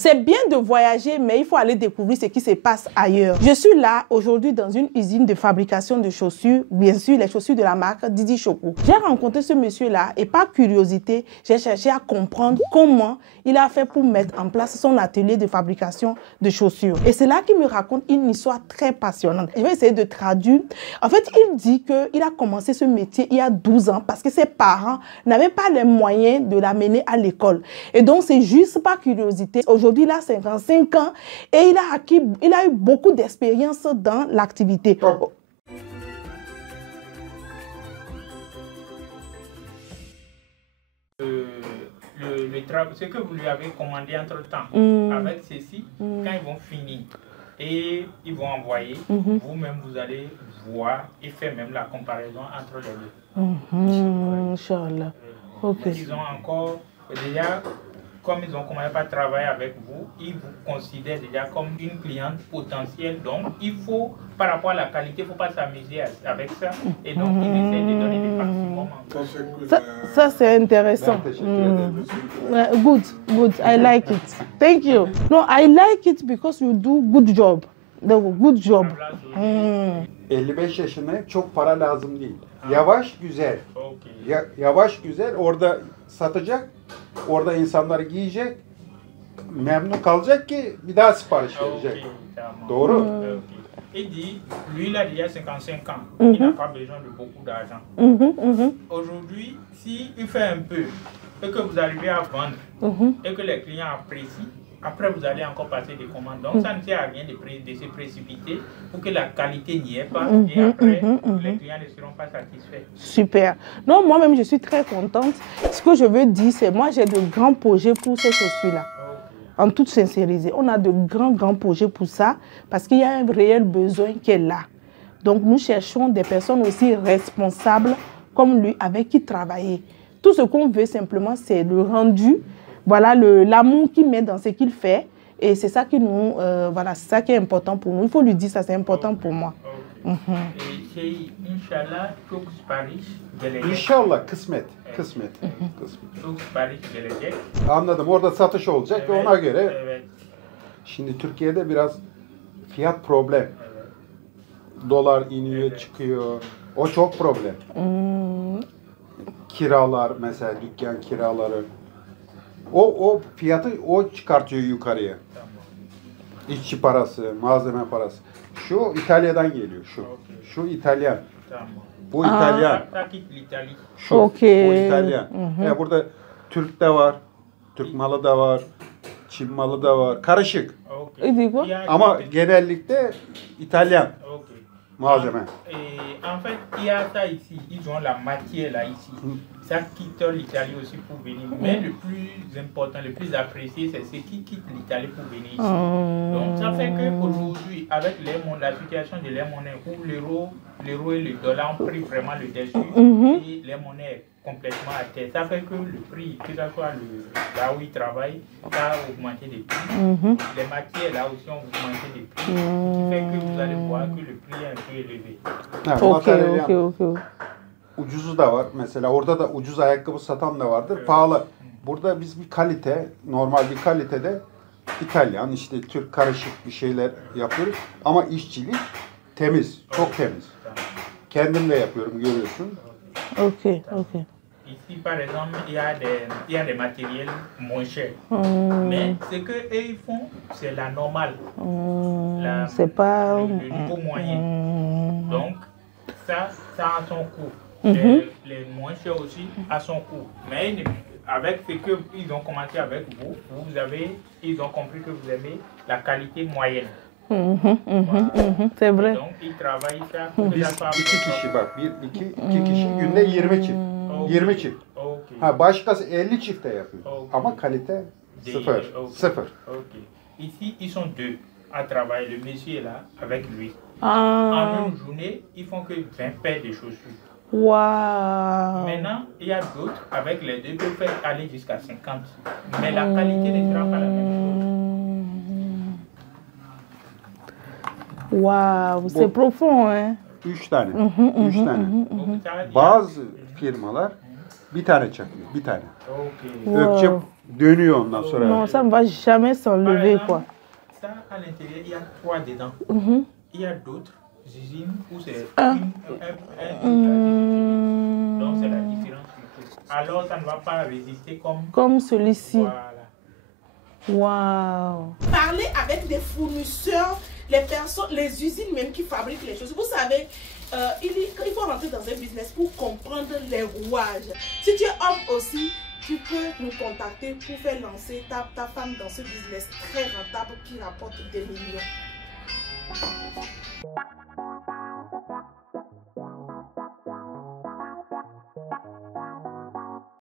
C'est bien de voyager, mais il faut aller découvrir ce qui se passe ailleurs. Je suis là aujourd'hui dans une usine de fabrication de chaussures, bien sûr les chaussures de la marque Didi Choco. J'ai rencontré ce monsieur-là et par curiosité, j'ai cherché à comprendre comment il a fait pour mettre en place son atelier de fabrication de chaussures. Et c'est là qu'il me raconte une histoire très passionnante. Je vais essayer de traduire. En fait, il dit qu'il a commencé ce métier il y a 12 ans parce que ses parents n'avaient pas les moyens de l'amener à l'école. Et donc, c'est juste par curiosité. Aujourd'hui, il a 55 ans et il a eu beaucoup d'expérience dans l'activité. Oh. Ce que vous lui avez commandé entre-temps, avec ceci, quand ils vont finir et ils vont envoyer, vous-même vous allez voir et faire même la comparaison entre les deux. Inch'Allah. Ok. Ils ont encore, déjà, comme ils ont commencé à travailler avec vous, ils vous considèrent déjà comme une cliente potentielle. Donc, il faut, par rapport à la qualité, il ne faut pas s'amuser avec ça. Et donc, ils essaient de donner des maximum. Ça c'est intéressant. Good, good. I like it. Thank you. No, I like it because you do good job. Good job. 55 yaşına çok para lazım değil. Yavaş güzel. Yavaş güzel. Orada satacak. Orada insanlar giyecek. Memnun kalacak ki bir daha sipariş verecek. Doğru. Il dit, lui il a déjà 55 ans, il n'a pas besoin de beaucoup d'argent. Aujourd'hui, s'il fait un peu et que vous arrivez à vendre et que les clients apprécient, après vous allez encore passer des commandes. Donc ça ne sert à rien de se précipiter pour que la qualité n'y est pas et après les clients ne seront pas satisfaits. Super. Non, moi-même je suis très contente. Ce que je veux dire, c'est moi j'ai de grands projets pour ces chaussures-là. En toute sincérité, on a de grands projets pour ça parce qu'il y a un réel besoin qui est là. Donc nous cherchons des personnes aussi responsables comme lui avec qui travailler. Tout ce qu'on veut simplement, c'est le rendu, voilà l'amour qu'il met dans ce qu'il fait et c'est ça qui nous, voilà, c'est ça qui est important pour nous. Il faut lui dire ça, c'est important pour moi. İnşallah çok sipariş gelecek. İnşallah kısmet. Kısmet. Çok sipariş gelecek. Anladım. Orada satış olacak Evet, ona göre. Evet. Şimdi Türkiye'de biraz fiyat problem. Dolar iniyor, çıkıyor. O çok problem. Kiralar mesela dükkan kiraları. O fiyatı o çıkartıyor yukarıya. İşçi parası, malzeme parası. Şu İtalya'dan geliyor şu. Şu İtalyan. Bu İtalyan. Şu. O İtalyan. Burada Türk de var. Türk malı da var. Çin malı da var. Karışık. Ama genellikle İtalyan malzeme. En fait, il y a ça ici. Ils ont la matière là ici. Ça quitte l'Italie aussi pour venir. Mais le plus important, le plus apprécié, c'est ceux qui quittent l'Italie pour venir ici. Donc ça fait qu'aujourd'hui, avec la situation de les monnaies, où l'euro et le dollar ont pris vraiment le dessus, et les monnaies complètement à terre, ça fait que le prix, que ce soit là où ils travaillent, ça a augmenté des prix. Les matières là aussi ont augmenté des prix. Ce qui fait que vous allez voir que le prix est un peu élevé. Okay. Ucuzu da var. Mesela orada da ucuz ayakkabı satan da vardır. Pahalı. Burada biz bir kalite, normal bir kalitede İtalyan, işte Türk karışık bir şeyler yapıyoruz. Ama işçilik temiz, çok temiz. Kendim de yapıyorum, görüyorsun. Ok. Ici, par exemple, il y a des matériels moins chers. Mais ce qu'eux ils font, c'est la normale. C'est pas... Le niveau moyen. Donc, ça a son coût. Les moins chers aussi à son coût. Mais avec ce qu'ils ont commencé avec vous, ils ont compris que vous aimez la qualité moyenne. C'est vrai. Donc ils travaillent ça. Biz iki kişi bak, iki kişi günde 20 çift. 20 çift. Ha, başkası 50 çift de yapıyor. Ama kalite sıfır. Ici, ils sont deux à travailler. Le monsieur est là avec lui. En une journée, ils font que 20 paires de chaussures. Wow. Maintenant, il y a d'autres, avec les deux, qui peuvent aller jusqu'à 50. Mais la qualité ne sera pas la même chose. Wow, c'est profond, hein? 3 tane. 3 tane. Bazı firmalar Bir tane çakıyor, bir tane. Ok. Ökçe Wow. dönüyor ondan sonra. Non, ça ne va jamais Par s'enlever, exemple, quoi. ça, à l'intérieur, il y a 3 dedans. Il y a d'autres usines où c'est Ah. Donc c'est la différence. Alors ça ne va pas résister comme... Comme celui-ci. Voilà. Waouh. Parler avec des fournisseurs, les personnes, les usines même qui fabriquent les choses. Vous savez, il faut rentrer dans un business pour comprendre les rouages. Si tu es homme aussi, tu peux nous contacter pour faire lancer ta femme dans ce business très rentable qui rapporte des millions.